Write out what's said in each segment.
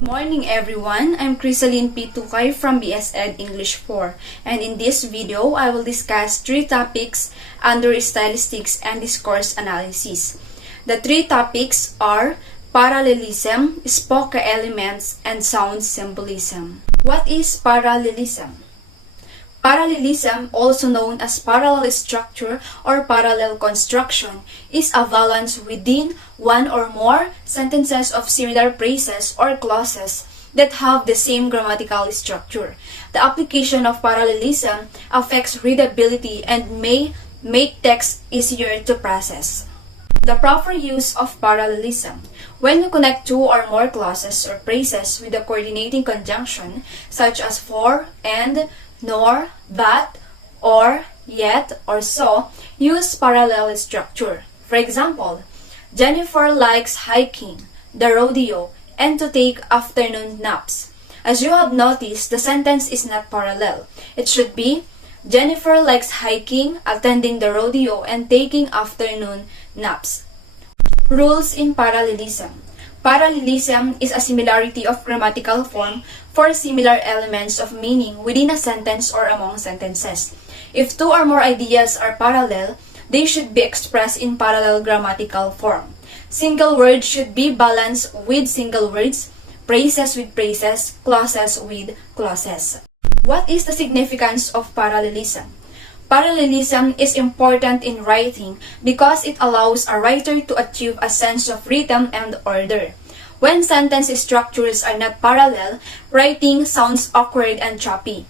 Morning everyone, I'm Crisaline P. Tukay from BS Ed English 4, and in this video, I will discuss three topics under stylistics and discourse analysis. The three topics are parallelism, spoke elements, and sound symbolism. What is parallelism? Parallelism, also known as parallel structure or parallel construction, is a valence within one or more sentences of similar phrases or clauses that have the same grammatical structure. The application of parallelism affects readability and may make text easier to process. The proper use of parallelism. When you connect two or more clauses or phrases with a coordinating conjunction, such as for, and, nor, but, or, yet, or so, use parallel structure. For example, Jennifer likes hiking, the rodeo, and to take afternoon naps. As you have noticed, the sentence is not parallel. It should be, Jennifer likes hiking, attending the rodeo, and taking afternoon naps. Rules in parallelism. Parallelism is a similarity of grammatical form for similar elements of meaning within a sentence or among sentences. If two or more ideas are parallel, they should be expressed in parallel grammatical form. Single words should be balanced with single words, phrases with phrases, clauses with clauses. What is the significance of parallelism? Parallelism is important in writing because it allows a writer to achieve a sense of rhythm and order. When sentence structures are not parallel, writing sounds awkward and choppy.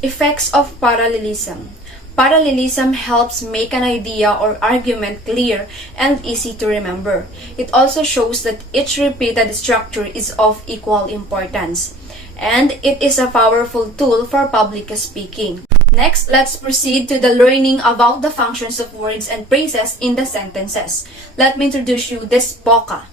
Effects of parallelism. Parallelism helps make an idea or argument clear and easy to remember. It also shows that each repeated structure is of equal importance, and it is a powerful tool for public speaking. Next, let's proceed to the learning about the functions of words and phrases in the sentences. Let me introduce you this POCA.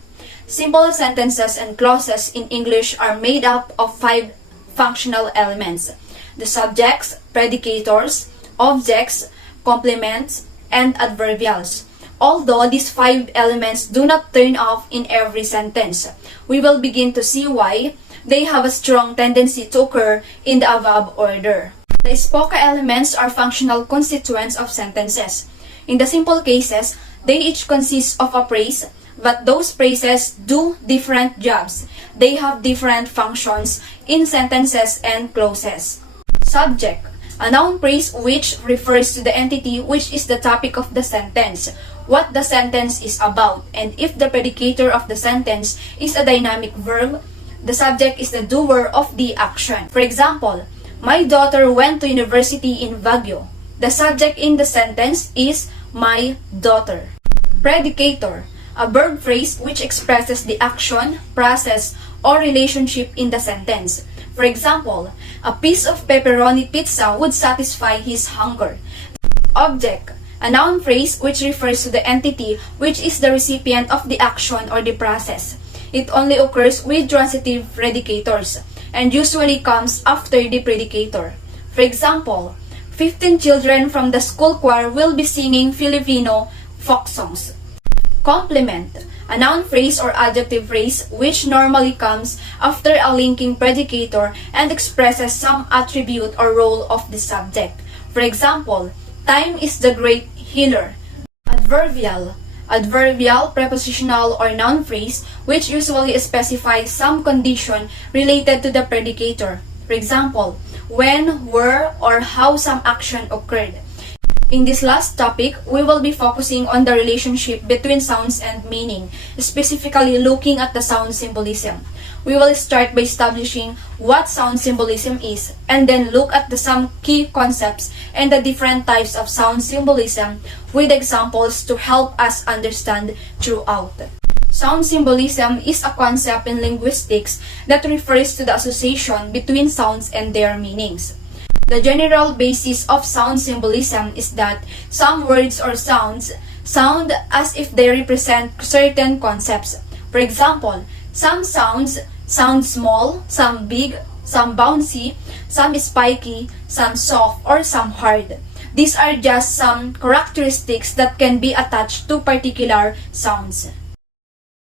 Simple sentences and clauses in English are made up of 5 functional elements: the subjects, predicators, objects, complements, and adverbials. Although these 5 elements do not turn up in every sentence, we will begin to see why they have a strong tendency to occur in the above order. The SPOCA elements are functional constituents of sentences. In the simple cases, they each consist of a phrase, but those phrases do different jobs. They have different functions in sentences and clauses. Subject, a noun phrase which refers to the entity which is the topic of the sentence, what the sentence is about, and if the predicator of the sentence is a dynamic verb, the subject is the doer of the action. For example, my daughter went to university in Baguio. The subject in the sentence is my daughter. Predicator, a verb phrase which expresses the action, process, or relationship in the sentence. For example, a piece of pepperoni pizza would satisfy his hunger. Object, a noun phrase which refers to the entity which is the recipient of the action or the process. It only occurs with transitive predicators and usually comes after the predicator. For example, 15 children from the school choir will be singing Filipino folk songs. Complement, a noun phrase or adjective phrase which normally comes after a linking predicator and expresses some attribute or role of the subject. For example, time is the great healer. Adverbial, prepositional, or noun phrase which usually specifies some condition related to the predicator. For example, when, where, or how some action occurred. In this last topic, we will be focusing on the relationship between sounds and meaning, specifically looking at the sound symbolism. We will start by establishing what sound symbolism is, and then look at some key concepts and the different types of sound symbolism with examples to help us understand throughout. Sound symbolism is a concept in linguistics that refers to the association between sounds and their meanings. The general basis of sound symbolism is that some words or sounds sound as if they represent certain concepts. For example, some sounds sound small, some big, some bouncy, some spiky, some soft, or some hard. These are just some characteristics that can be attached to particular sounds.